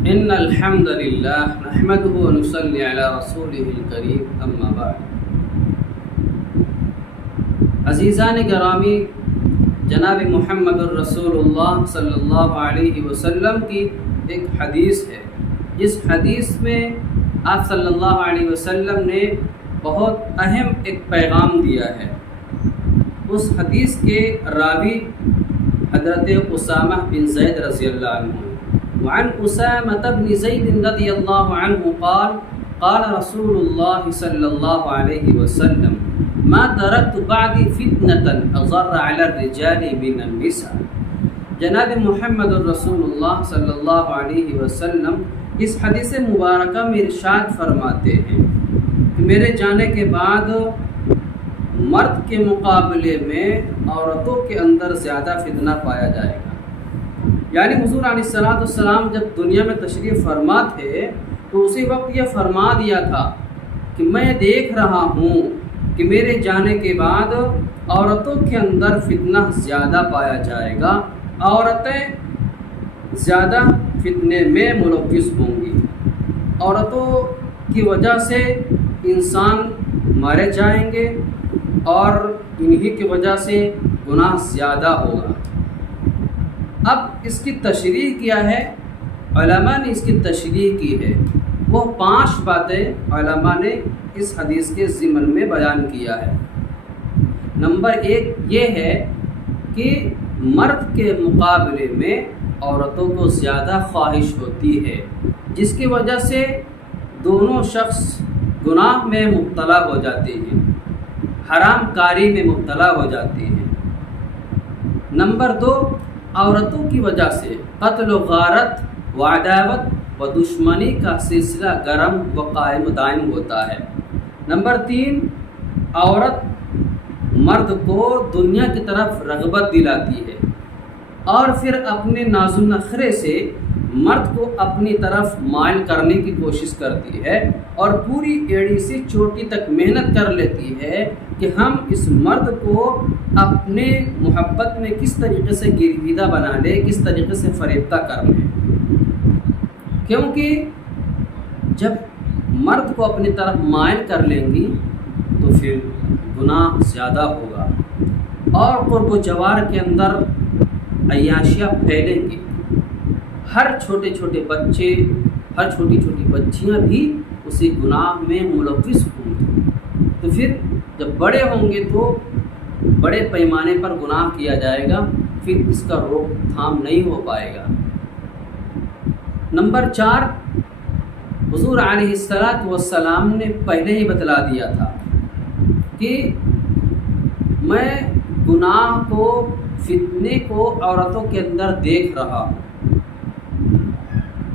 ان الحمد للہ نحمده ونصلي علی رسوله الکریم اما بعد۔ عزیزان گرامی، جناب محمد الرسول اللہ صلی اللہ علیہ وسلم کی ایک حدیث ہے، جس حدیث میں آپ صلی اللہ علیہ وسلم نے بہت اہم ایک پیغام دیا ہے۔ اس حدیث کے راوی حضرت اسامہ بن زید رضی اللہ عنہ۔ وعن اسامة بن زید رضی اللہ عنہ قال رسول اللہ صلی اللہ علیہ وسلم ما ترکت بعدی فتنة اضر علی الرجال من النساء۔ جناب محمد الرسول اللہ صلی اللہ علیہ وسلم اس حدیث مبارکہ میں ارشاد فرماتے ہیں کہ میرے جانے کے بعد مرد کے مقابلے میں عورتوں کے اندر زیادہ فتنہ پایا جائے گا۔ یعنی حضور علیہ السلام جب دنیا میں تشریف فرما تھے تو اسی وقت یہ فرما دیا تھا کہ میں دیکھ رہا ہوں کہ میرے جانے کے بعد عورتوں کے اندر فتنہ زیادہ پایا جائے گا، عورتیں زیادہ فتنے میں ملوث ہوں گی، عورتوں کی وجہ سے انسان مارے جائیں گے اور انہی کی وجہ سے گناہ زیادہ ہوگا۔ اب اس کی تشریح کیا ہے؟ علماء نے اس کی تشریح کی ہے، وہ 5 باتیں علماء نے اس حدیث کے ضمن میں بیان کیا ہے۔ نمبر 1 یہ ہے کہ مرد کے مقابلے میں عورتوں کو زیادہ خواہش ہوتی ہے، جس کی وجہ سے دونوں شخص گناہ میں مبتلا ہو جاتے ہیں، حرام کاری میں مبتلا ہو جاتے ہیں۔ نمبر 2 عورتوں کی وجہ سے قتل و غارت و عداوت و دشمنی کا سلسلہ گرم و قائم و دائم ہوتا ہے۔ نمبر 3 عورت مرد کو دنیا کی طرف رغبت دلاتی ہے اور پھر اپنے ناز و نخرے سے مرد کو اپنی طرف مائل کرنے کی کوشش کرتی ہے اور پوری ایڑی سے چوٹی تک محنت کر لیتی ہے کہ ہم اس مرد کو اپنے محبت میں کس طریقے سے گرویدہ بنا لے، کس طریقے سے فریفتہ کر لے، کیونکہ جب مرد کو اپنی طرف مائل کر لیں گی تو پھر گناہ زیادہ ہوگا اور قرب و جوار کے اندر عیاشیاں پھیلیں گی۔ ہر چھوٹے چھوٹے بچے، ہر چھوٹی چھوٹی بچیاں بھی اسی گناہ میں ملوث ہوں گی، تو پھر جب بڑے ہوں گے تو بڑے پیمانے پر گناہ کیا جائے گا، پھر اس کا روک تھام نہیں ہو پائے گا۔ نمبر 4 حضور علیہ السلام نے پہلے ہی بتلا دیا تھا کہ میں گناہ کو، فتنے کو عورتوں کے اندر دیکھ رہا ہوں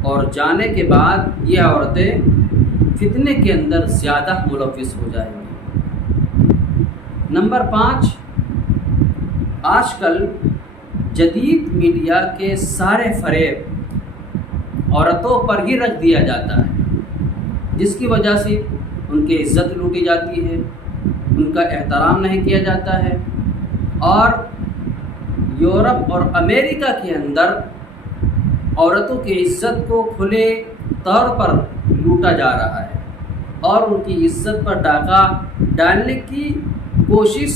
اور جانے کے بعد یہ عورتیں فتنے کے اندر زیادہ ملوث ہو جائیں گی۔ نمبر 5 آج کل جدید میڈیا کے سارے فریب عورتوں پر ہی رکھ دیا جاتا ہے، جس کی وجہ سے ان کی عزت لوٹی جاتی ہے، ان کا احترام نہیں کیا جاتا ہے، اور یورپ اور امریکہ کے اندر عورتوں کی عزت کو کھلے طور پر لوٹا جا رہا ہے اور ان کی عزت پر ڈاکہ ڈالنے کی کوشش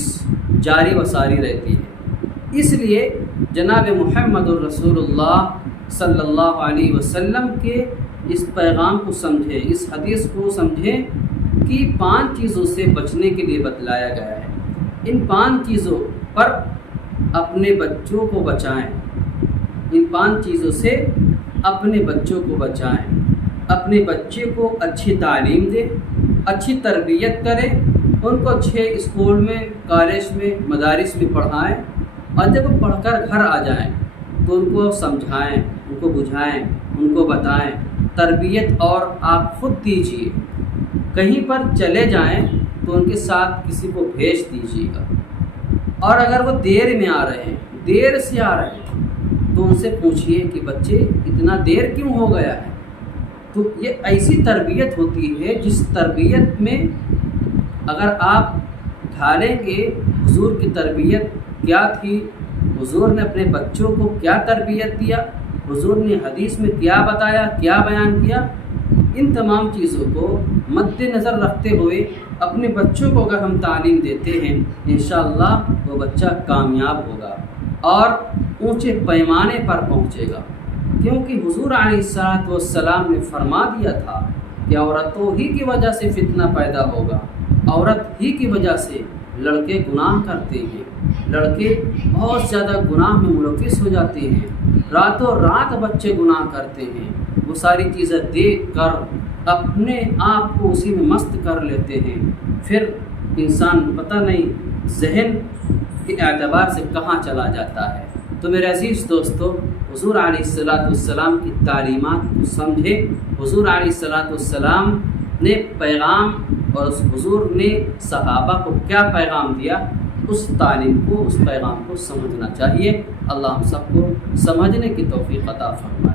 جاری و ساری رہتی ہے۔ اس لیے جناب محمد الرسول اللہ صلی اللہ علیہ وسلم کے اس پیغام کو سمجھیں، اس حدیث کو سمجھیں کہ 5 چیزوں سے بچنے کے لیے بتلایا گیا ہے۔ ان 5 چیزوں پر اپنے بچوں کو بچائیں، ان 5 چیزوں سے اپنے بچوں کو بچائیں، اپنے بچے کو اچھی تعلیم دیں، اچھی تربیت کریں، ان کو اچھے اسکول میں، کالج میں، مدارس میں پڑھائیں، اور جب وہ پڑھ کر گھر آ جائیں تو ان کو سمجھائیں، ان کو بجھائیں، ان کو بتائیں، تربیت اور آپ خود دیجیے۔ کہیں پر چلے جائیں تو ان کے ساتھ کسی کو بھیج دیجیے گا، اور اگر وہ دیر میں آ رہے ہیں، دیر سے آ رہے ہیں، تو ان سے پوچھئے کہ بچے اتنا دیر کیوں ہو گیا ہے۔ تو یہ ایسی تربیت ہوتی ہے جس تربیت میں اگر آپ ڈھالیں گے حضور کی تربیت کیا تھی، حضور نے اپنے بچوں کو کیا تربیت دیا، حضور نے حدیث میں کیا بتایا، کیا بیان کیا، ان تمام چیزوں کو مد نظر رکھتے ہوئے اپنے بچوں کو اگر ہم تعلیم دیتے ہیں، انشاءاللہ وہ بچہ کامیاب ہوگا اور اونچے پیمانے پر پہنچے گا، کیونکہ حضور علیہ السلام نے فرما دیا تھا کہ عورتوں ہی کی وجہ سے فتنہ پیدا ہوگا، عورت ہی کی وجہ سے لڑکے گناہ کرتے ہیں، لڑکے بہت زیادہ گناہ میں ملوث ہو جاتے ہیں، راتوں رات بچے گناہ کرتے ہیں، وہ ساری چیزیں دیکھ کر اپنے آپ کو اسی میں مست کر لیتے ہیں، پھر انسان پتہ نہیں ذہن کے اعتبار سے کہاں چلا جاتا ہے۔ تو میرے عزیز دوستو، حضور علیہ السلام کی تعلیمات کو سمجھے، حضور علیہ السلام نے پیغام اور اس حضور نے صحابہ کو کیا پیغام دیا، اس تعلیم کو، اس پیغام کو سمجھنا چاہیے۔ اللہ ہم سب کو سمجھنے کی توفیق عطا فرمائے۔